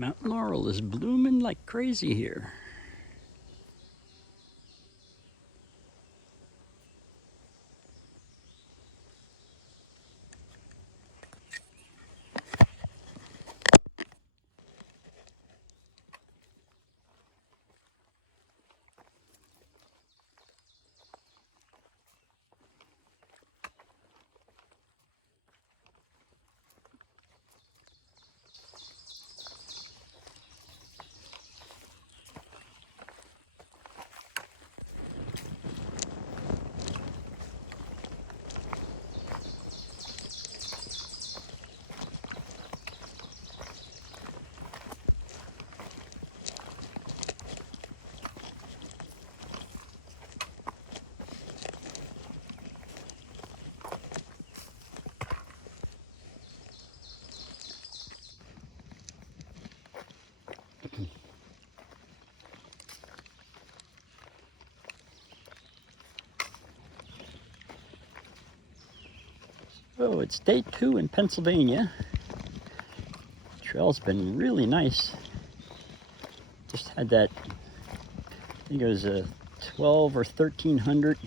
Mountain laurel is blooming like crazy here. Oh, it's day 2 in Pennsylvania. Trail's been really nice. Just had that, I think it was a 12 or 1300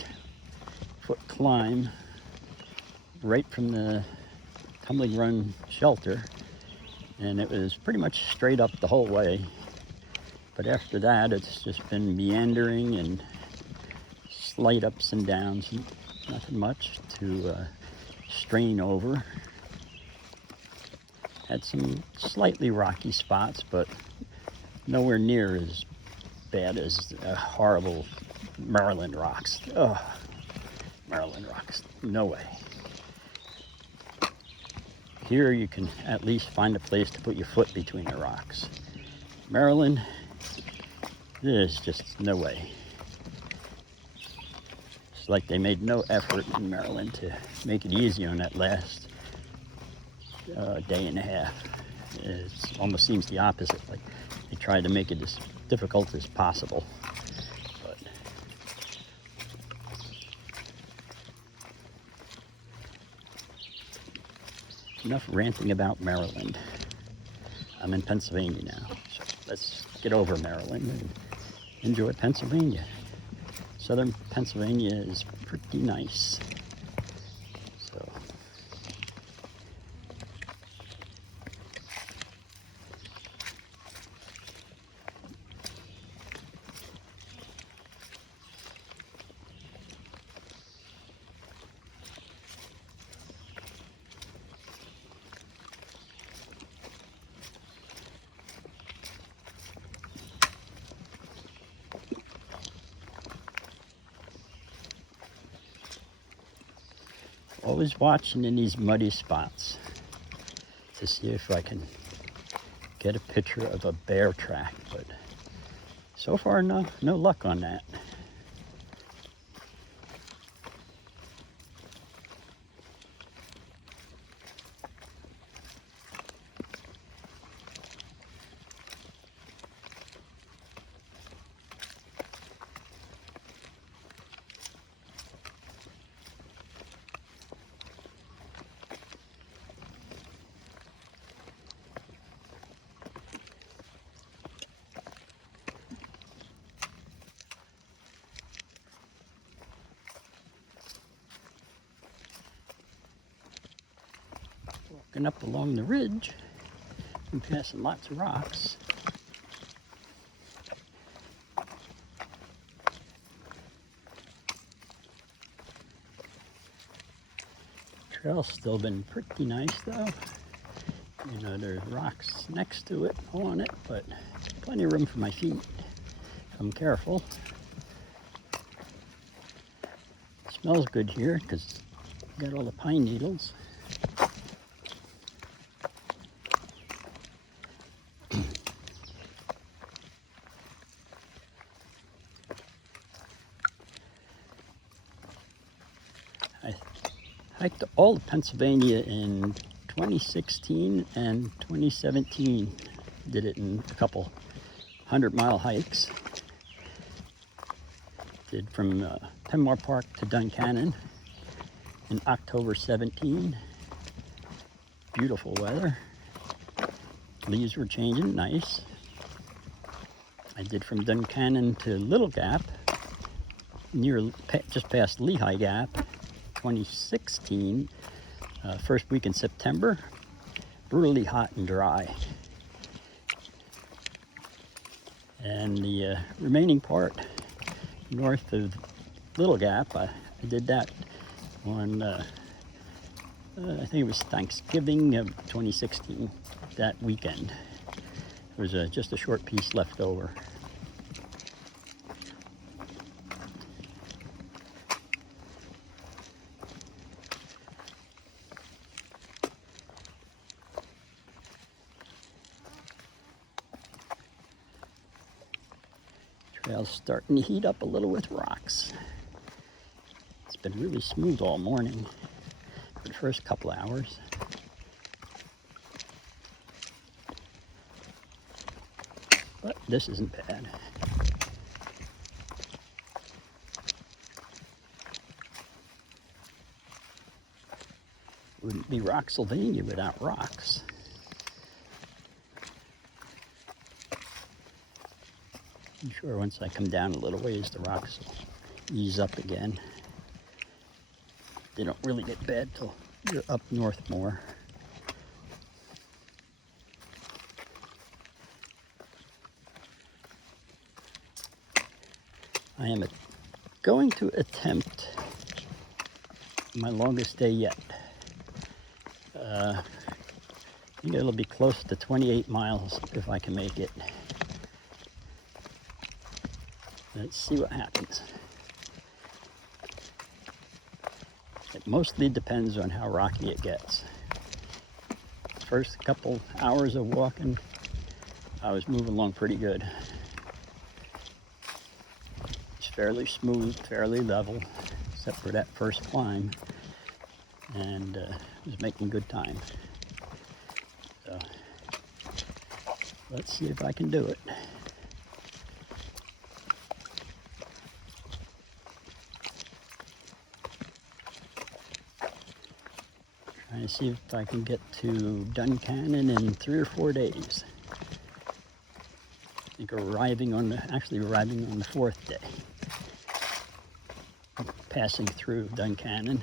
foot climb right from the Tumbling Run Shelter, and it was pretty much straight up the whole way. But after that, it's just been meandering and slight ups and downs, and nothing much to strain over. Had some slightly rocky spots, but nowhere near as bad as horrible Maryland rocks. Oh, Maryland rocks, no way. Here you can at least find a place to put your foot between the rocks. Maryland, there's just no way. It's like they made no effort in Maryland to make it easy on that last day and a half. It almost seems the opposite, like they tried to make it as difficult as possible. But enough ranting about Maryland. I'm in Pennsylvania now, so let's get over Maryland and enjoy Pennsylvania. Southern Pennsylvania is pretty nice. So always watching in these muddy spots to see if I can get a picture of a bear track, but so far no luck on that. Walking up along the ridge and passing lots of rocks. Trail's still been pretty nice though. You know, there's rocks next to it, on it, but plenty of room for my feet if I'm careful. It smells good here because got all the pine needles. I hiked all of Pennsylvania in 2016 and 2017. Did it in a couple 100-mile hikes. Did from Pembar Park to Duncannon in October 17. Beautiful weather. Leaves were changing, nice. I did from Duncannon to Little Gap, just past Lehigh Gap, 2016, first week in September. Brutally hot and dry. And the remaining part north of Little Gap, I did that on, I think it was Thanksgiving of 2016, that weekend. There was just a short piece left over. Trail's starting to heat up a little with rocks. It's been really smooth all morning for the first couple hours. But this isn't bad. Wouldn't be Rocksylvania without rocks. I'm sure once I come down a little ways, the rocks will ease up again. They don't really get bad till you're up north more. I am going to attempt my longest day yet. I think it'll be close to 28 miles if I can make it. Let's see what happens. It mostly depends on how rocky it gets. First couple hours of walking, I was moving along pretty good. It's fairly smooth, fairly level, except for that first climb, and was making good time. So let's see if I can do it. Trying to see if I can get to Duncannon in 3 or 4 days. I think actually arriving on the 4th day. Passing through Duncannon.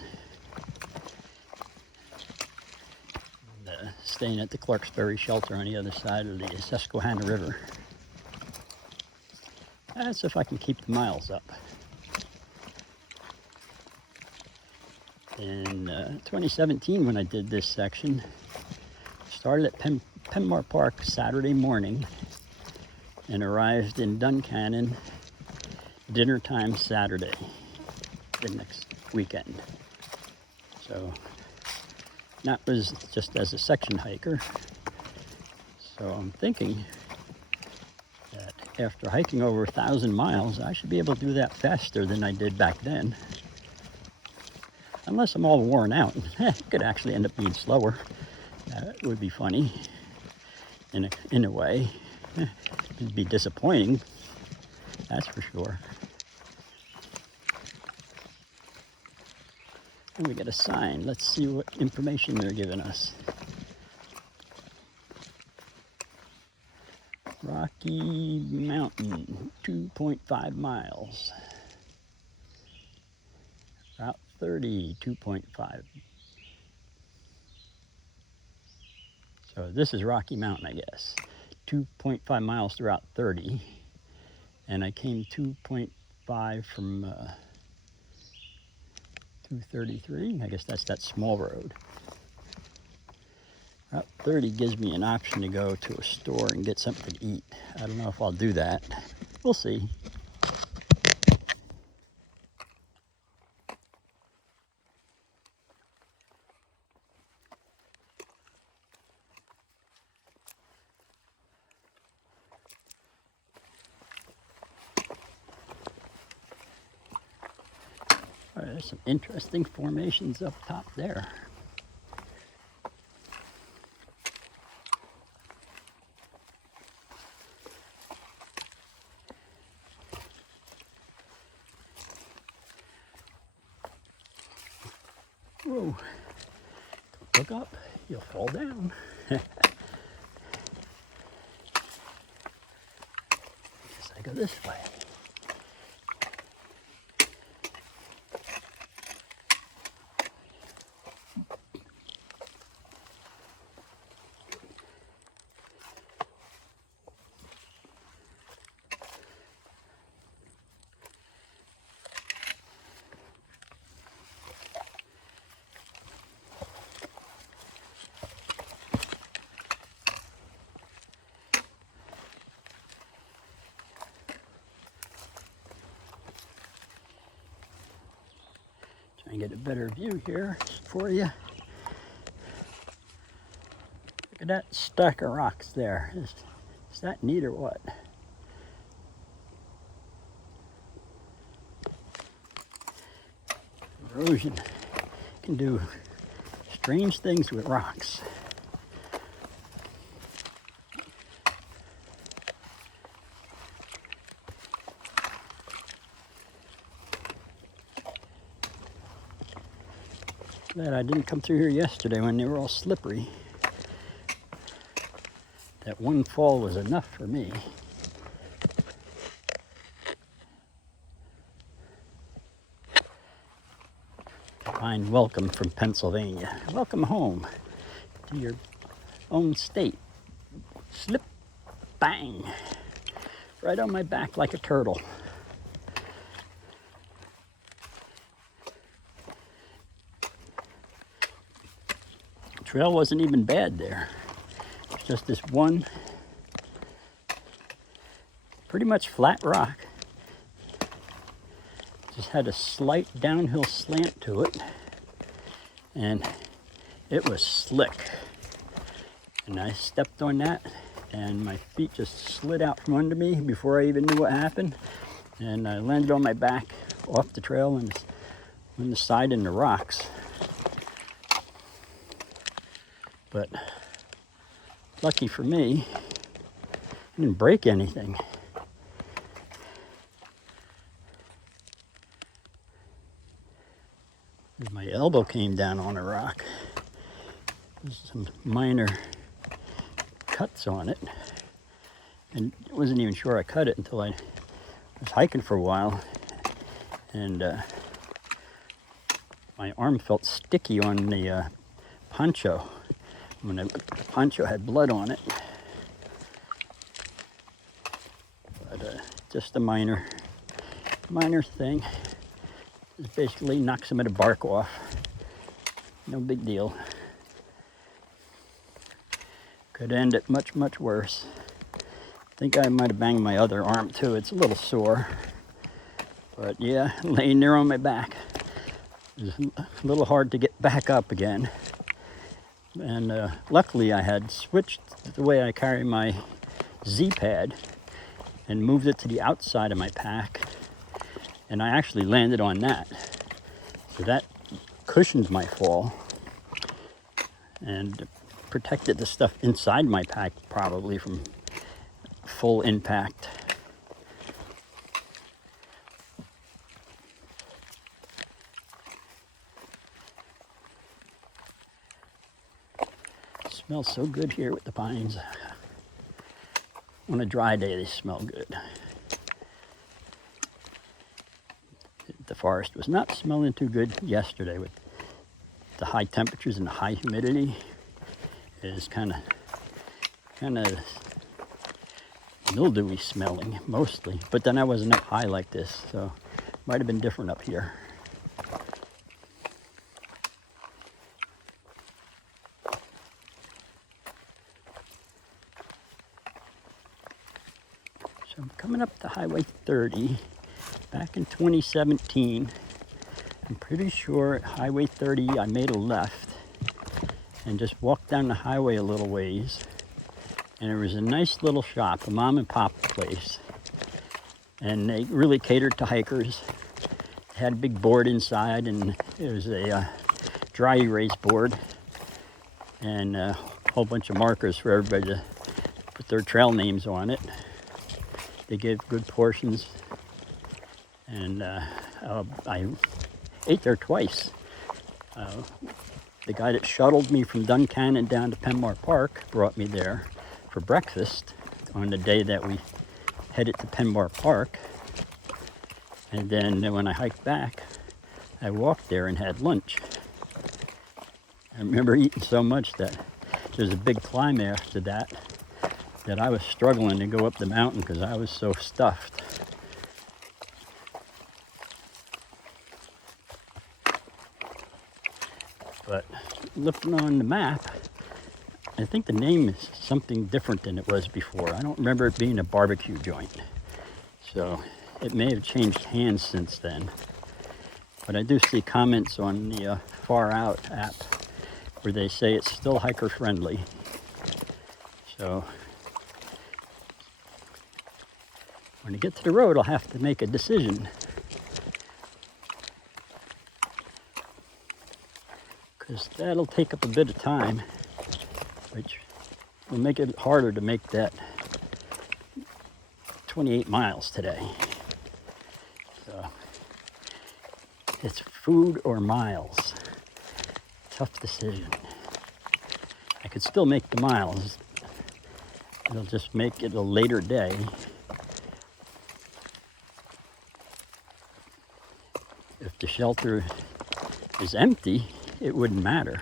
And, staying at the Clarksbury Shelter on the other side of the Susquehanna River. That's if I can keep the miles up. In 2017, when I did this section, started at Pembar Park Saturday morning and arrived in Duncannon dinner time Saturday, the next weekend. So that was just as a section hiker. So I'm thinking that after hiking over 1,000 miles, I should be able to do that faster than I did back then. Unless I'm all worn out. It could actually end up being slower. That would be funny in a way. It'd be disappointing, that's for sure. And we got a sign. Let's see what information they're giving us. Rocky Mountain, 2.5 miles. Route 30, 2.5. So this is Rocky Mountain, I guess. 2.5 miles to Route 30. And I came 2.5 from 233. I guess that's that small road. Route 30 gives me an option to go to a store and get something to eat. I don't know if I'll do that. We'll see. All right, there's some interesting formations up top there. Whoa, don't look up, you'll fall down. go this way. Try and get a better view here for you. Look at that stack of rocks there. Is that neat or what? Erosion can do strange things with rocks. Glad I didn't come through here yesterday when they were all slippery. That one fall was enough for me. Fine welcome from Pennsylvania. Welcome home to your own state. Slip, bang, right on my back like a turtle. The trail wasn't even bad there. It's just this one pretty much flat rock. Just had a slight downhill slant to it, and it was slick. And I stepped on that, and my feet just slid out from under me before I even knew what happened. And I landed on my back off the trail and on the side in the rocks. But lucky for me, I didn't break anything. My elbow came down on a rock. There's some minor cuts on it. And I wasn't even sure I cut it until I was hiking for a while. And my arm felt sticky on the poncho. When the poncho had blood on it. But just a minor thing. It basically knocks some of the bark off. No big deal. Could end it much, much worse. I think I might have banged my other arm too. It's a little sore. But yeah, laying there on my back. It was a little hard to get back up again. And luckily I had switched the way I carry my Z-pad and moved it to the outside of my pack. And I actually landed on that. So that cushioned my fall and protected the stuff inside my pack probably from full impact. It smells so good here with the pines. On a dry day they smell good. The forest was not smelling too good yesterday with the high temperatures and the high humidity. It is kind of mildewy smelling mostly, but then I wasn't up high like this, so it might have been different up here. So I'm coming up to Highway 30. Back in 2017, I'm pretty sure at Highway 30 I made a left and just walked down the highway a little ways. And there was a nice little shop, a mom and pop place. And they really catered to hikers. They had a big board inside, and it was a dry erase board and a whole bunch of markers for everybody to put their trail names on it. They gave good portions. And I ate there twice. The guy that shuttled me from Duncannon down to Pembar Park brought me there for breakfast on the day that we headed to Pembar Park. And then when I hiked back, I walked there and had lunch. I remember eating so much that there was a big climb after that I was struggling to go up the mountain because I was so stuffed. But looking on the map, I think the name is something different than it was before. I don't remember it being a barbecue joint. So it may have changed hands since then. But I do see comments on the Far Out app where they say it's still hiker friendly. So when I get to the road, I'll have to make a decision. Because that'll take up a bit of time, which will make it harder to make that 28 miles today. So it's food or miles. Tough decision. I could still make the miles. It'll just make it a later day. If the shelter is empty, it wouldn't matter.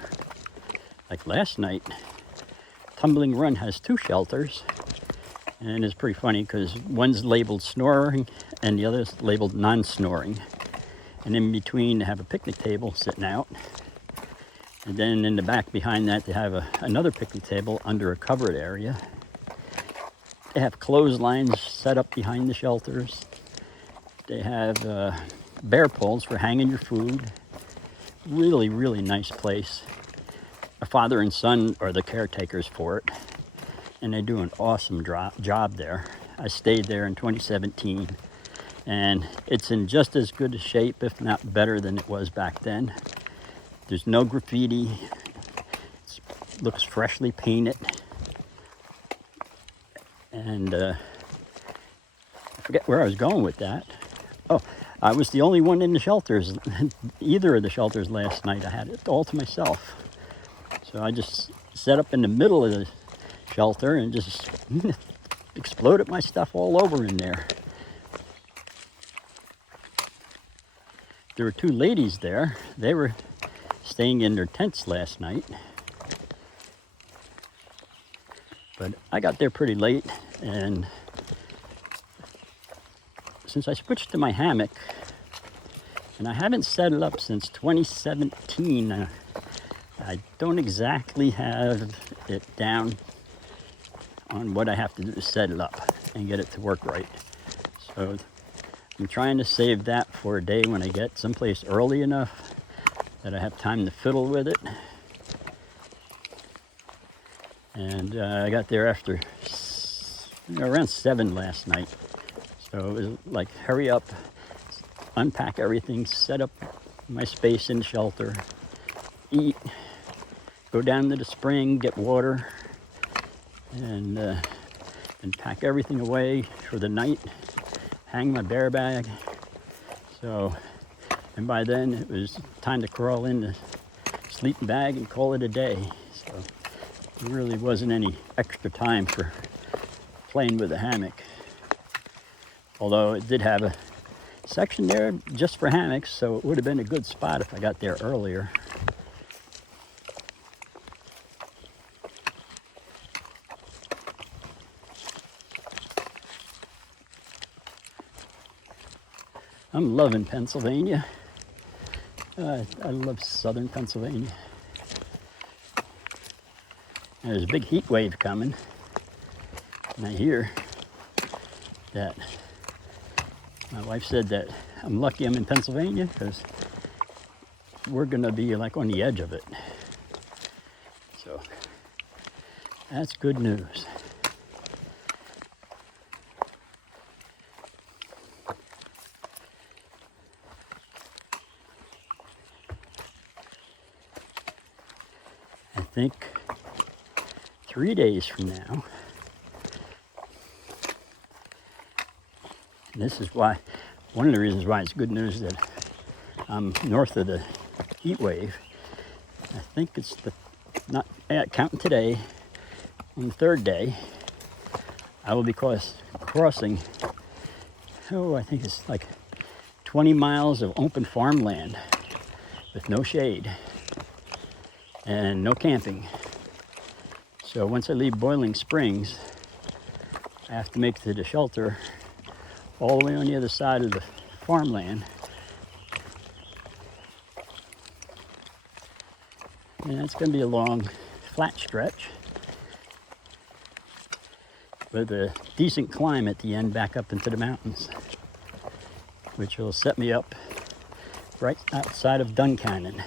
Like last night, Tumbling Run has 2 shelters, and it's pretty funny because one's labeled snoring and the other's labeled non-snoring. And in between, they have a picnic table sitting out. And then in the back behind that, they have another picnic table under a covered area. They have clotheslines set up behind the shelters. They have bear poles for hanging your food. Really, really nice place. A father and son are the caretakers for it, and they do an awesome job there. I stayed there in 2017, and it's in just as good a shape, if not better than it was back then. There's no graffiti. It looks freshly painted. And I forget where I was going with that. Oh, I was the only one in the shelters, either of the shelters last night. I had it all to myself. So I just set up in the middle of the shelter and just exploded my stuff all over in there. There were 2 ladies there. They were staying in their tents last night. But I got there pretty late, and since I switched to my hammock, and I haven't set it up since 2017, I don't exactly have it down on what I have to do to set it up and get it to work right. So I'm trying to save that for a day when I get someplace early enough that I have time to fiddle with it. And I got there after around 7 last night. So it was like, hurry up, unpack everything, set up my space in the shelter, eat, go down to the spring, get water, and pack everything away for the night, hang my bear bag. So, and by then it was time to crawl in the sleeping bag and call it a day. So there really wasn't any extra time for playing with the hammock. Although it did have a section there just for hammocks, so it would have been a good spot if I got there earlier. I'm loving Pennsylvania. I love southern Pennsylvania. And there's a big heat wave coming, and I hear that my wife said that I'm lucky I'm in Pennsylvania because we're gonna be like on the edge of it. So that's good news. I think 3 days from now, and this is why, one of the reasons why it's good news that I'm north of the heat wave. I think it's not counting today, on the 3rd day, I will be crossing I think it's like 20 miles of open farmland with no shade and no camping. So once I leave Boiling Springs, I have to make it to the shelter all the way on the other side of the farmland. And it's going to be a long, flat stretch with a decent climb at the end back up into the mountains, which will set me up right outside of Duncannon.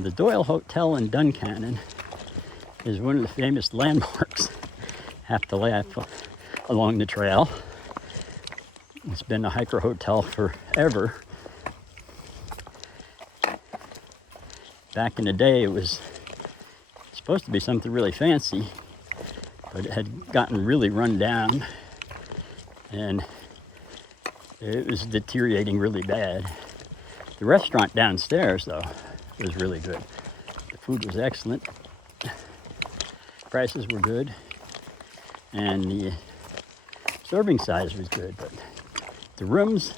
The Doyle Hotel in Duncannon is one of the famous landmarks. Have to laugh along the trail. It's been a hiker hotel forever. Back in the day, it was supposed to be something really fancy, but it had gotten really run down and it was deteriorating really bad. The restaurant downstairs, though, was really good. The food was excellent. Prices were good. And the serving size was good, but the rooms,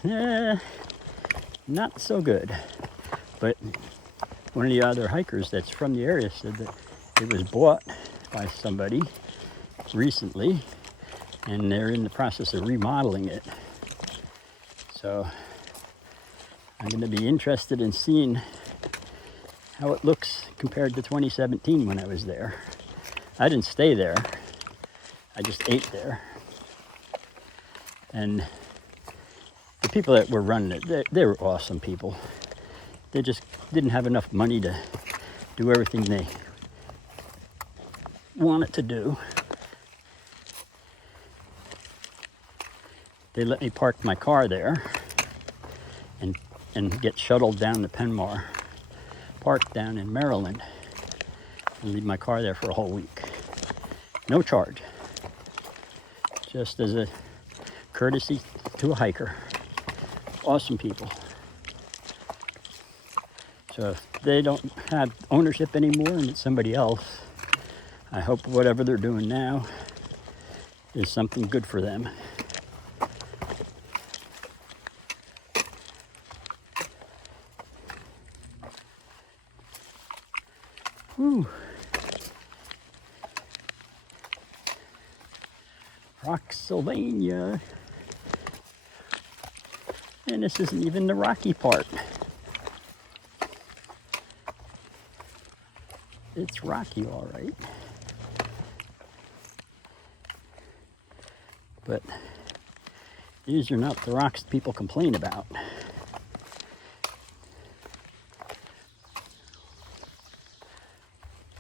not so good. But one of the other hikers that's from the area said that it was bought by somebody recently, and they're in the process of remodeling it. So I'm going to be interested in seeing how it looks compared to 2017 when I was there. I didn't stay there. I just ate there. And the people that were running it, they were awesome people. They just didn't have enough money to do everything they wanted to do. They let me park my car there and get shuttled down to Pembar Park down in Maryland and leave my car there for a whole week. No charge. Just as a courtesy to a hiker. Awesome people. So if they don't have ownership anymore and it's somebody else, I hope whatever they're doing now is something good for them. Whew. Rocksylvania. And this isn't even the rocky part. It's rocky, all right. But these are not the rocks people complain about.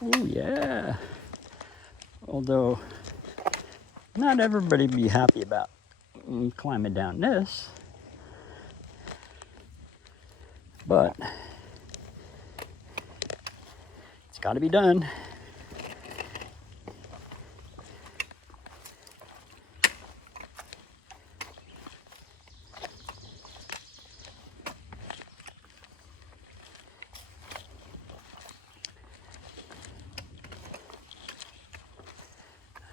Oh yeah. Although not everybody be happy about climbing down this. But it's got to be done.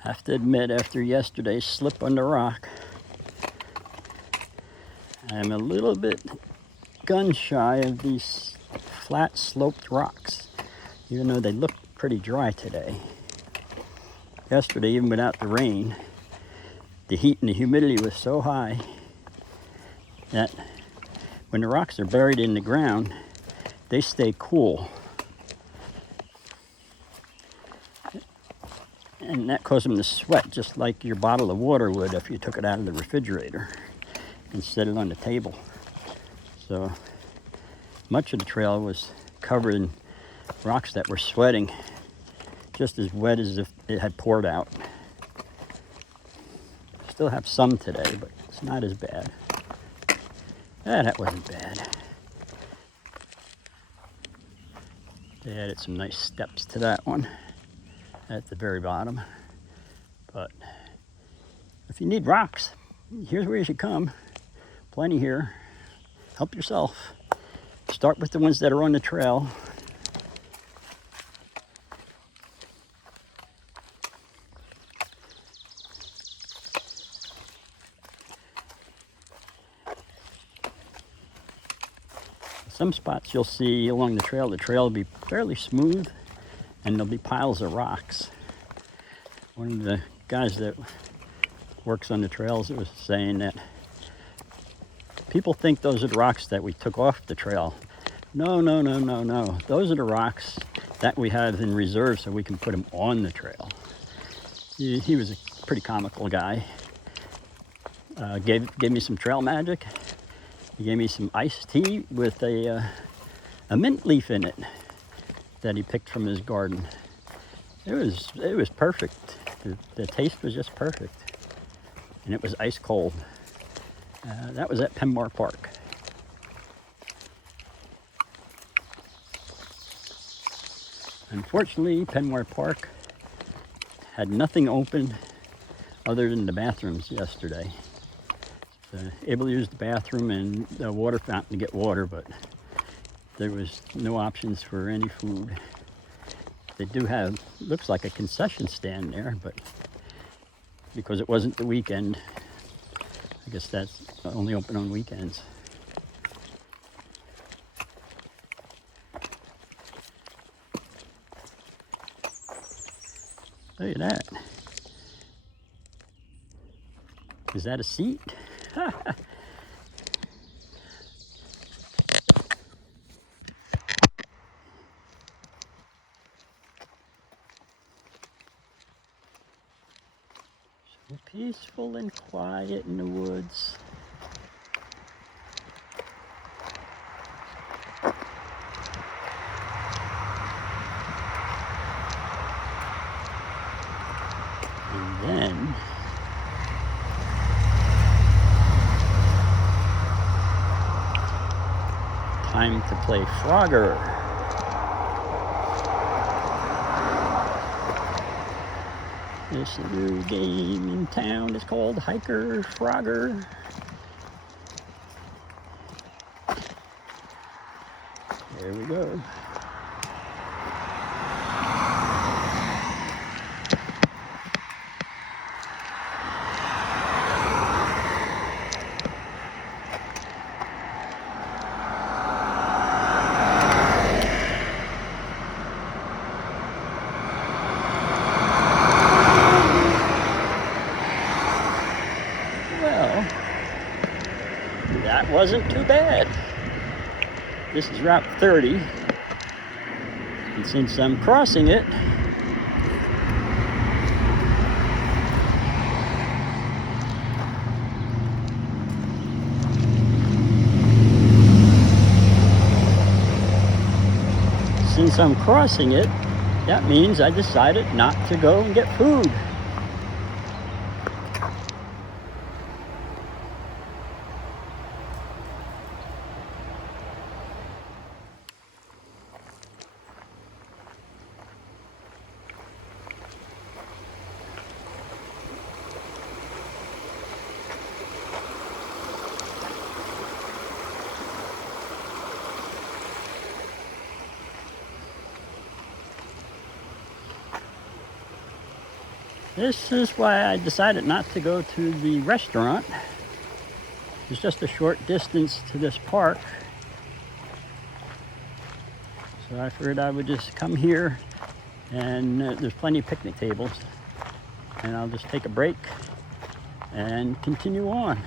I have to admit, after yesterday's slip on the rock, I'm a little bit gun shy of these flat sloped rocks, even though they look pretty dry today. Yesterday, even without the rain, the heat and the humidity was so high that when the rocks are buried in the ground, they stay cool. And that caused them to sweat just like your bottle of water would if you took it out of the refrigerator and set it on the table. So much of the trail was covered in rocks that were sweating, just as wet as if it had poured out. Still have some today, but it's not as bad. That wasn't bad. They added some nice steps to that one at the very bottom. But if you need rocks, here's where you should come. Plenty here. Help yourself. Start with the ones that are on the trail. Some spots you'll see along the trail will be fairly smooth, and there'll be piles of rocks. One of the guys that works on the trails was saying that people think those are the rocks that we took off the trail. No, no, no, no, no. Those are the rocks that we have in reserve so we can put them on the trail. He was a pretty comical guy. Gave me some trail magic. He gave me some iced tea with a mint leaf in it that he picked from his garden. It was perfect. The taste was just perfect, and it was ice cold. That was at Pembar Park. Unfortunately, Pembar Park had nothing open other than the bathrooms yesterday. Able to use the bathroom and the water fountain to get water, but there was no options for any food. They do have, looks like a concession stand there, but because it wasn't the weekend, I guess that's only open on weekends. Look at that. Is that a seat? So peaceful and quiet in the woods. And then time to play Frogger. This new game in town is called Hiker Frogger. There we go. Well, that wasn't too bad. This is Route 30, and since I'm crossing it, that means I decided not to go and get food. This is why I decided not to go to the restaurant. It's just a short distance to this park. So I figured I would just come here, and there's plenty of picnic tables. And I'll just take a break and continue on.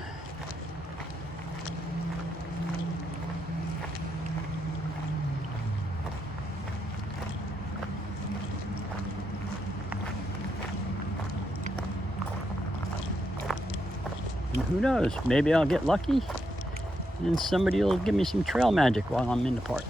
And who knows, maybe I'll get lucky and somebody will give me some trail magic while I'm in the park.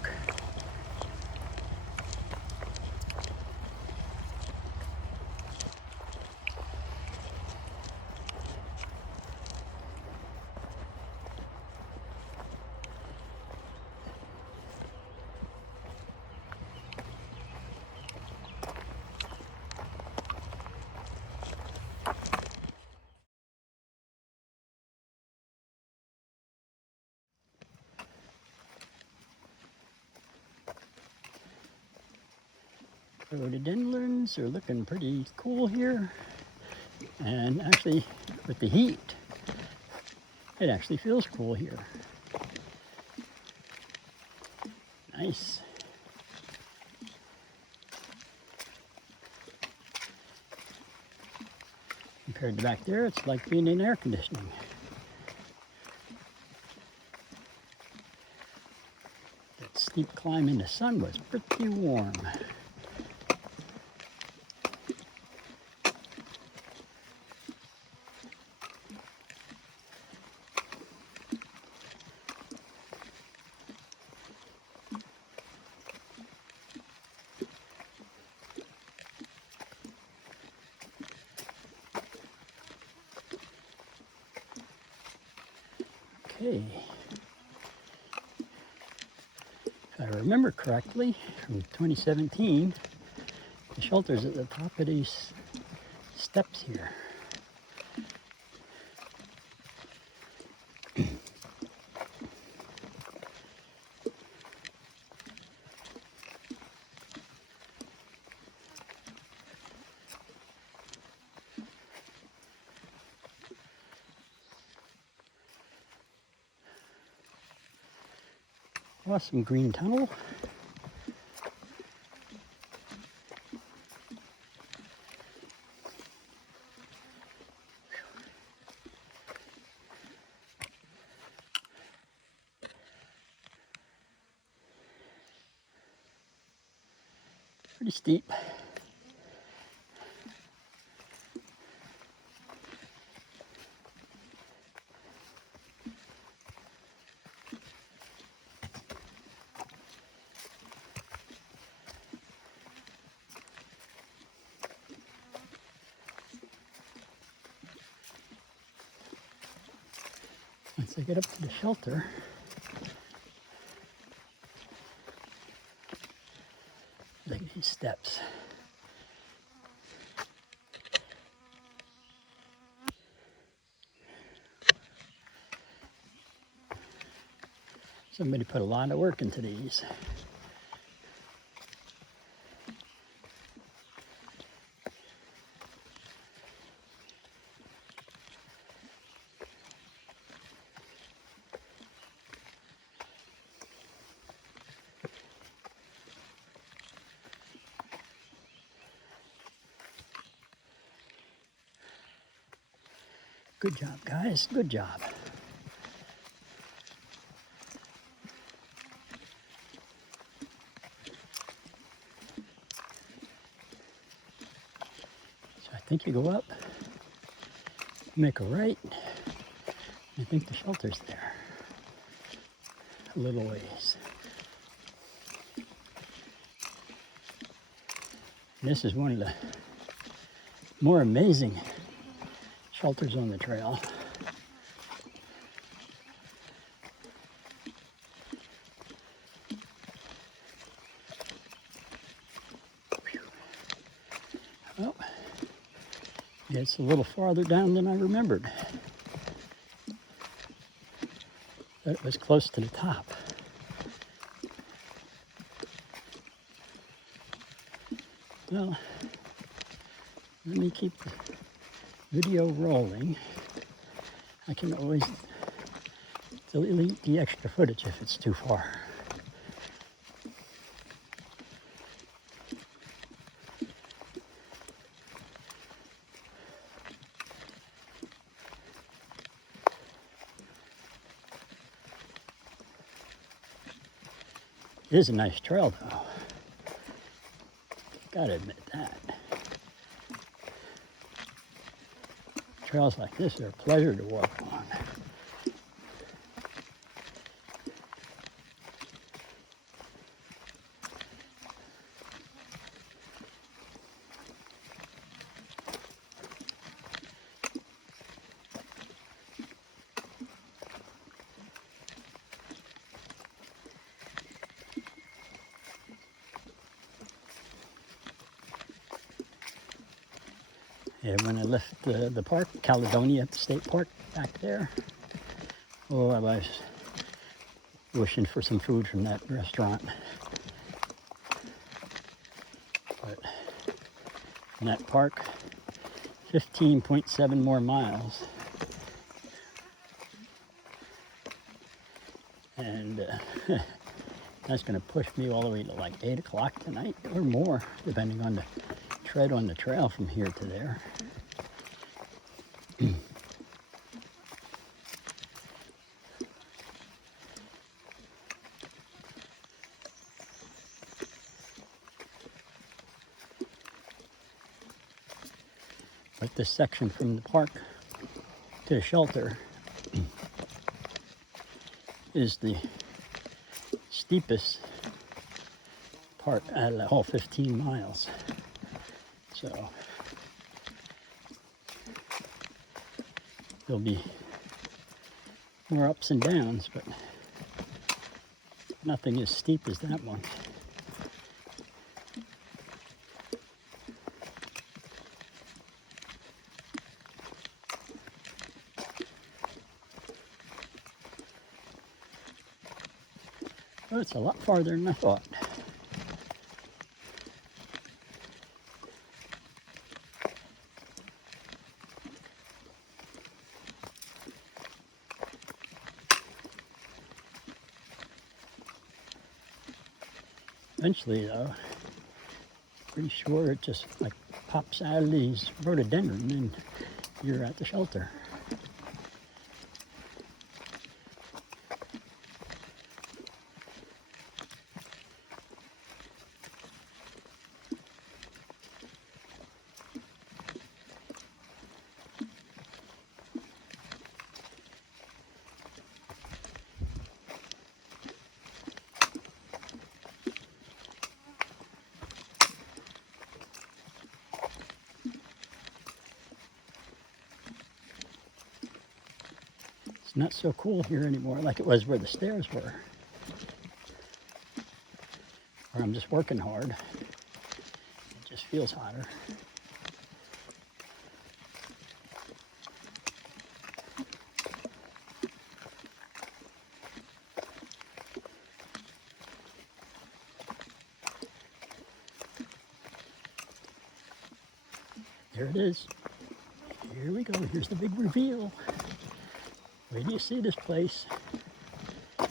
Rhododendrons are looking pretty cool here. And actually, with the heat, it actually feels cool here. Nice. Compared to back there, it's like being in air conditioning. That steep climb in the sun was pretty warm. Okay, if I remember correctly, from 2017, the shelter's at the top of these steps here. Awesome green tunnel. Pretty steep. Once I get up to the shelter, look at these steps. Somebody put a lot of work into these. Good job, guys. Good job. So I think you go up, make a right. I think the shelter's there. A little ways. And this is one of the more amazing shelters on the trail. Oh, yeah, it's a little farther down than I remembered. But it was close to the top. Well, let me keep the video rolling. I can always delete the extra footage if it's too far. It is a nice trail though. Gotta admit that. Trails like this are a pleasure to walk on. Yeah, when I left the park, Caledonia State Park back there, oh, I was wishing for some food from that restaurant. But from that park, 15.7 more miles. And that's going to push me all the way to like 8 o'clock tonight or more, depending on the tread on the trail from here to there. But this section from the park to the shelter is the steepest part out of the whole 15 miles. So there'll be more ups and downs, but nothing as steep as that one. Oh, it's a lot farther than I thought. Eventually, though, pretty sure it just like pops out of these rhododendron and you're at the shelter. Not so cool here anymore like it was where the stairs were. Or I'm just working hard. It just feels hotter. There it is. Here we go. Here's the big reveal. Where do you see this place? Let's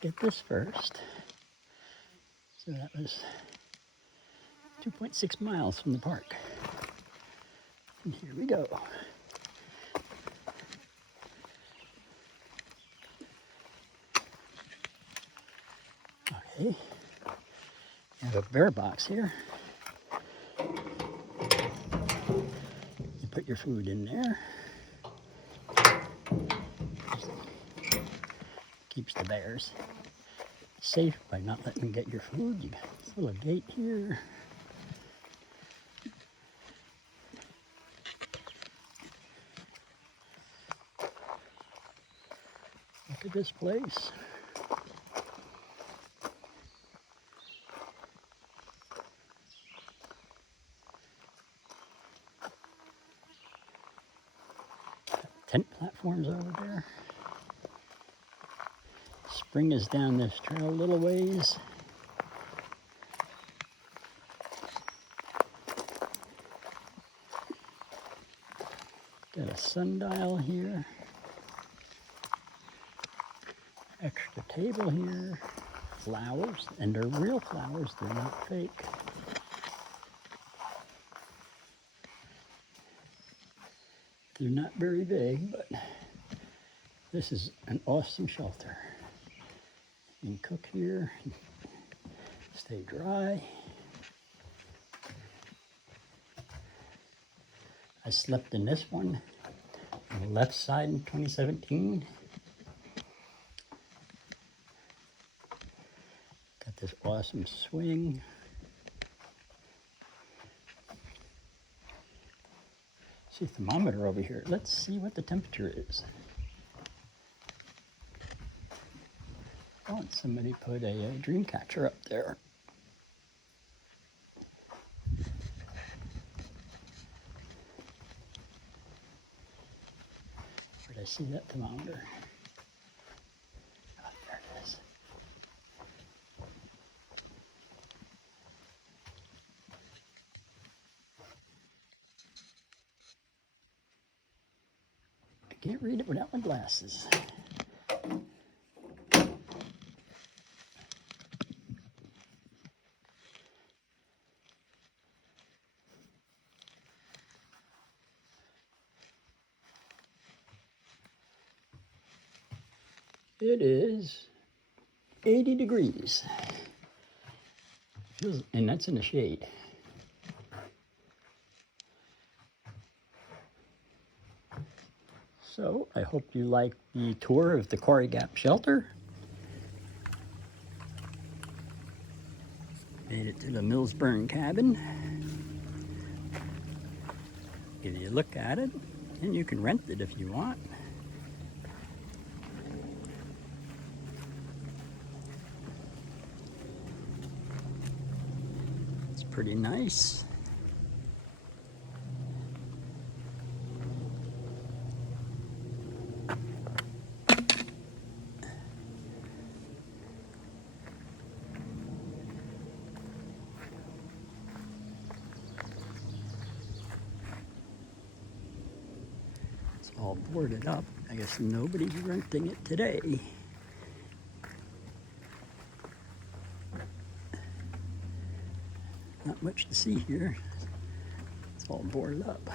get this first. So that was 2.6 miles from the park. And here we go. Okay. I have a bear box here. Put your food in there. Keeps the bears safe by not letting them get your food. You got this little gate here. Look at this place. Tent platforms over there. Spring is down this trail a little ways. Got a sundial here. Extra table here. Flowers, and they're real flowers, they're not fake. They're not very big, but this is an awesome shelter. You can cook here, stay dry. I slept in this one on the left side in 2017. Got this awesome swing. See a thermometer over here. Let's see what the temperature is. Oh, and somebody put a dream catcher up there. Where'd I see that thermometer? Oh, there it is. Can't read it without my glasses. It is 80 degrees. And that's in the shade. So I hope you like the tour of the Quarry Gap Shelter. Made it to the Millsburn cabin. Give you a look at it, and you can rent it if you want. It's pretty nice. All boarded up. I guess nobody's renting it today. Not much to see here. It's all boarded up.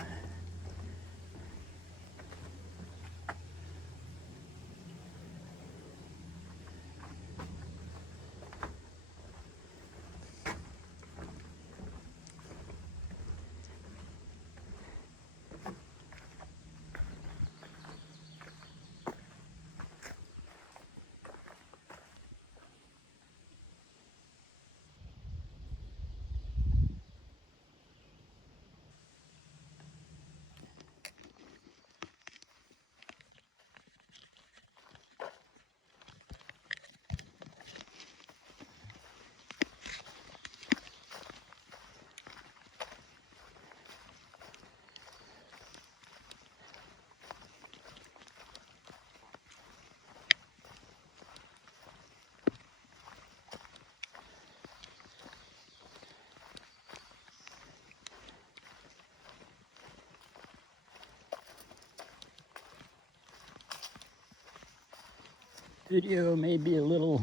Video may be a little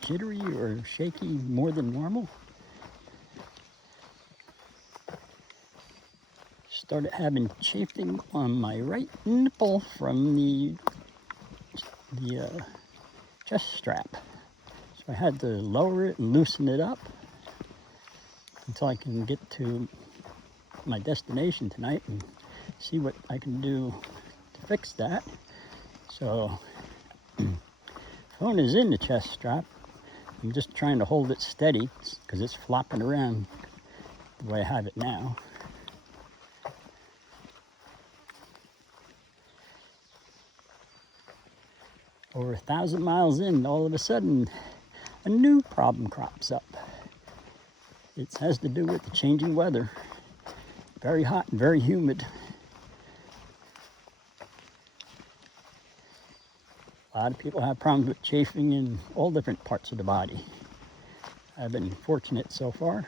jittery or shaky more than normal. Started having chafing on my right nipple from the chest strap. So I had to lower it and loosen it up until I can get to my destination tonight and see what I can do to fix that. So phone is in the chest strap. I'm just trying to hold it steady because it's flopping around the way I have it now. Over 1,000 miles in, all of a sudden, a new problem crops up. It has to do with the changing weather. Very hot and very humid. A lot of people have problems with chafing in all different parts of the body. I've been fortunate so far.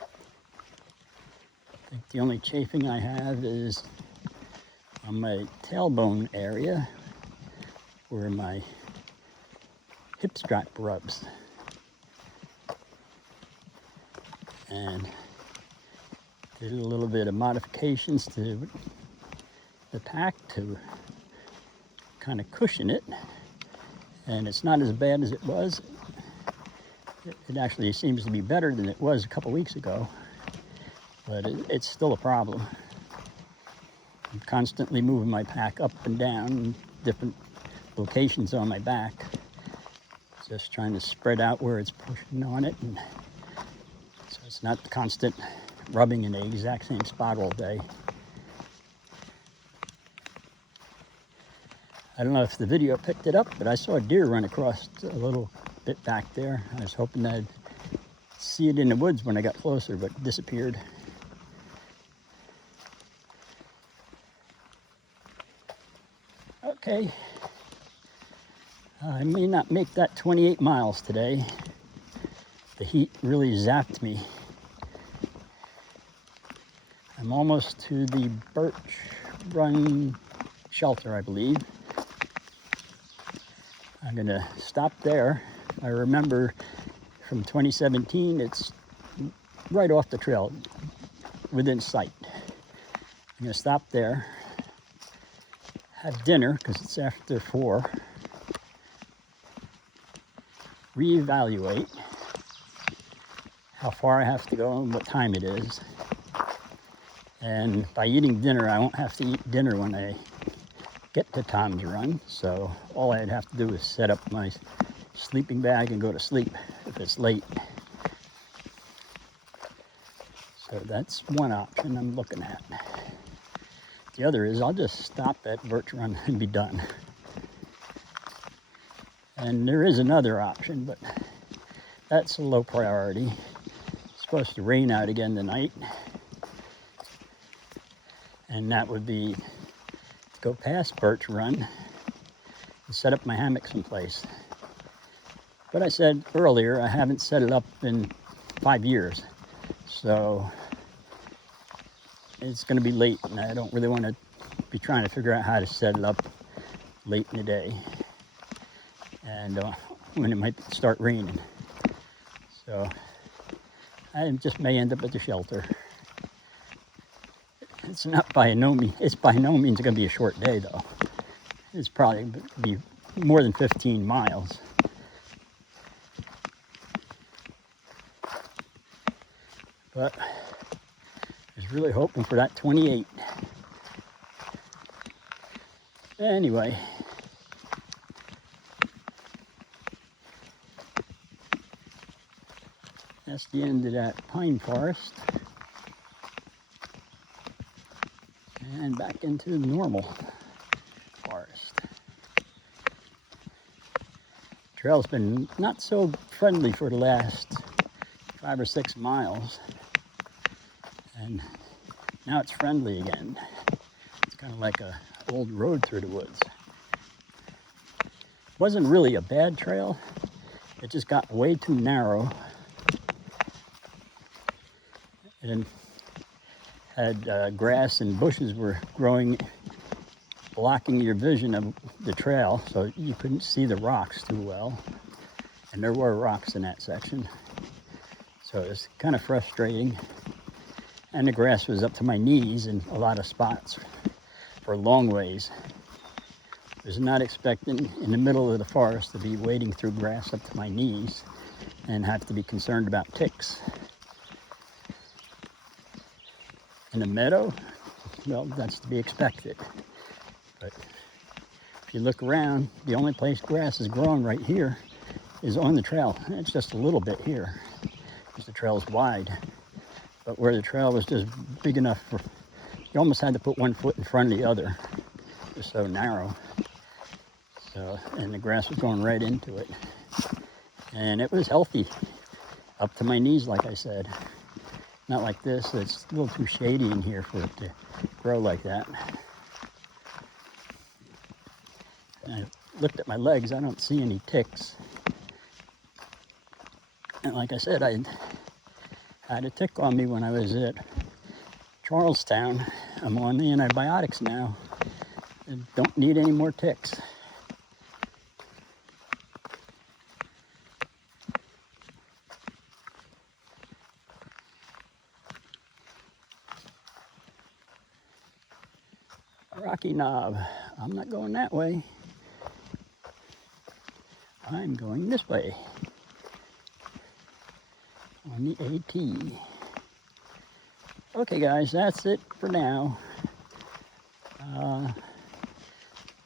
I think the only chafing I have is on my tailbone area where my hip strap rubs. And did a little bit of modifications to the pack to kind of cushion it, and it's not as bad as it was. It actually seems to be better than it was a couple weeks ago, but it's still a problem. I'm constantly moving my pack up and down in different locations on my back, just trying to spread out where it's pushing on it, and so it's not constant rubbing in the exact same spot all day. I don't know if the video picked it up, but I saw a deer run across a little bit back there. I was hoping I'd see it in the woods when I got closer, but it disappeared. Okay. I may not make that 28 miles today. The heat really zapped me. I'm I'm almost to the Birch Run Shelter, I believe. I'm gonna stop there. I remember from 2017, it's right off the trail, within sight. I'm gonna stop there, have dinner, because it's after 4, reevaluate how far I have to go and what time it is. And by eating dinner, I won't have to eat dinner when I get to Tom's Run. So all I'd have to do is set up my sleeping bag and go to sleep if it's late. So that's one option I'm looking at. The other is I'll just stop at Birch Run and be done. And there is another option, but that's a low priority. It's supposed to rain out again tonight. And that would be to go past Birch Run and set up my hammock someplace. But I said earlier, I haven't set it up in 5 years. So it's gonna be late, and I don't really want to be trying to figure out how to set it up late in the day. And when it might start raining. So I just may end up at the shelter. It's by no means going to be a short day, though. It's probably be more than 15 miles. But I was really hoping for that 28. Anyway, that's the end of that pine forest. And back into the normal forest. Trail's been not so friendly for the last 5 or 6 miles. And now it's friendly again. It's kind of like an old road through the woods. Wasn't really a bad trail. It just got way too narrow. And had grass and bushes were growing, blocking your vision of the trail, so you couldn't see the rocks too well. And there were rocks in that section. So it's kind of frustrating. And the grass was up to my knees in a lot of spots for long ways. I was not expecting in the middle of the forest to be wading through grass up to my knees and have to be concerned about ticks. In a meadow, well, that's to be expected. But if you look around, the only place grass is growing right here is on the trail. It's just a little bit here, because the trail's wide. But where the trail was just big enough for, you almost had to put one foot in front of the other. It was so narrow. So, and the grass was going right into it. And it was healthy, up to my knees, like I said. Not like this. It's a little too shady in here for it to grow like that. I looked at my legs. I don't see any ticks. And like I said, I had a tick on me when I was at Charlestown. I'm on the antibiotics now. I don't need any more ticks. Rocky Knob. I'm not going that way. I'm going this way on the AT. Okay guys, that's it for now.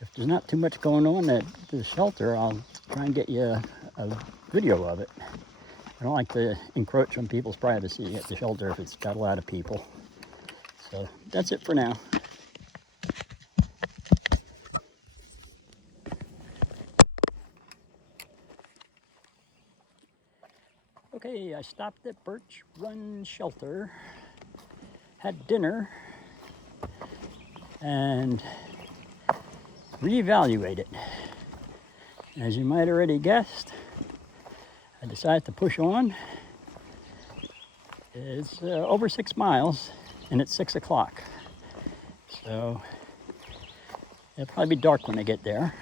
If there's not too much going on at the shelter, I'll try and get you a video of it. I don't like to encroach on people's privacy at the shelter if it's got a lot of people. So that's it for now. Okay, I stopped at Birch Run Shelter, had dinner, and reevaluated. As you might already guessed, I decided to push on. It's over 6 miles, and it's 6 o'clock. So it'll probably be dark when I get there.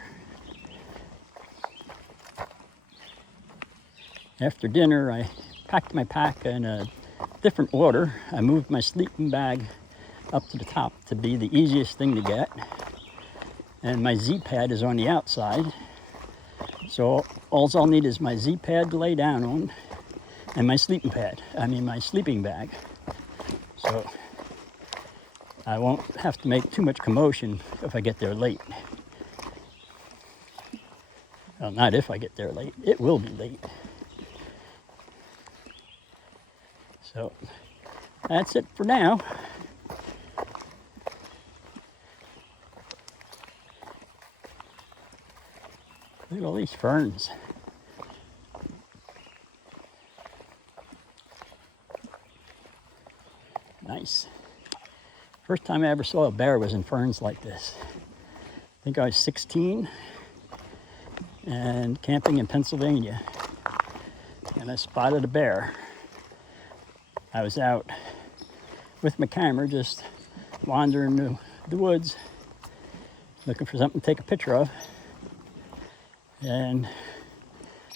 After dinner, I packed my pack in a different order. I moved my sleeping bag up to the top to be the easiest thing to get. And my Z-pad is on the outside. So all I'll need is my Z-pad to lay down on and my sleeping bag. So I won't have to make too much commotion if I get there late. Well, not if I get there late. It will be late. So that's it for now. Look at all these ferns. Nice. First time I ever saw a bear was in ferns like this. I think I was 16 and camping in Pennsylvania, and I spotted a bear. I was out with my camera just wandering the woods looking for something to take a picture of, and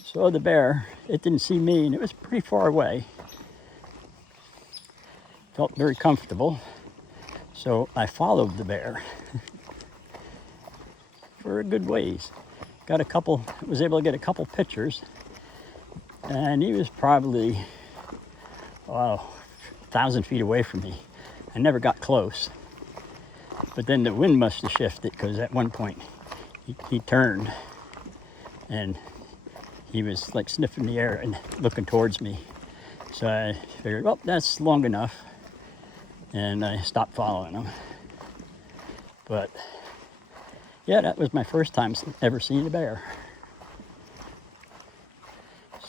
saw the bear. It didn't see me and it was pretty far away. Felt very comfortable, so I followed the bear for a good ways. Was able to get a couple pictures, and he was probably 1,000 feet away from me. I never got close, but then the wind must have shifted, because at one point he turned and he was like sniffing the air and looking towards me. So I figured, well, that's long enough, and I stopped following him. But yeah, that was my first time ever seeing a bear.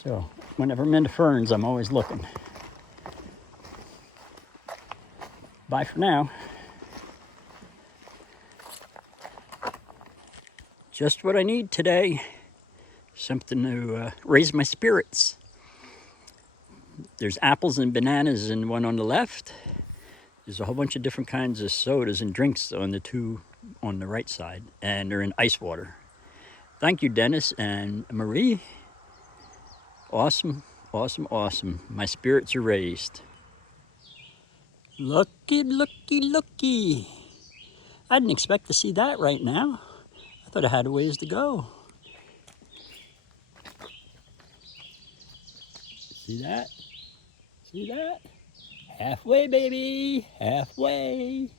So whenever I'm in the ferns, I'm always looking. Bye for now. Just what I need today. Something to raise my spirits. There's apples and bananas in one on the left. There's a whole bunch of different kinds of sodas and drinks on the two on the right side, and they're in ice water. Thank you, Dennis and Marie. Awesome, awesome, awesome. My spirits are raised. Looky, looky, looky. I didn't expect to see that right now. I thought I had a ways to go. See that? See that? Halfway, baby, halfway.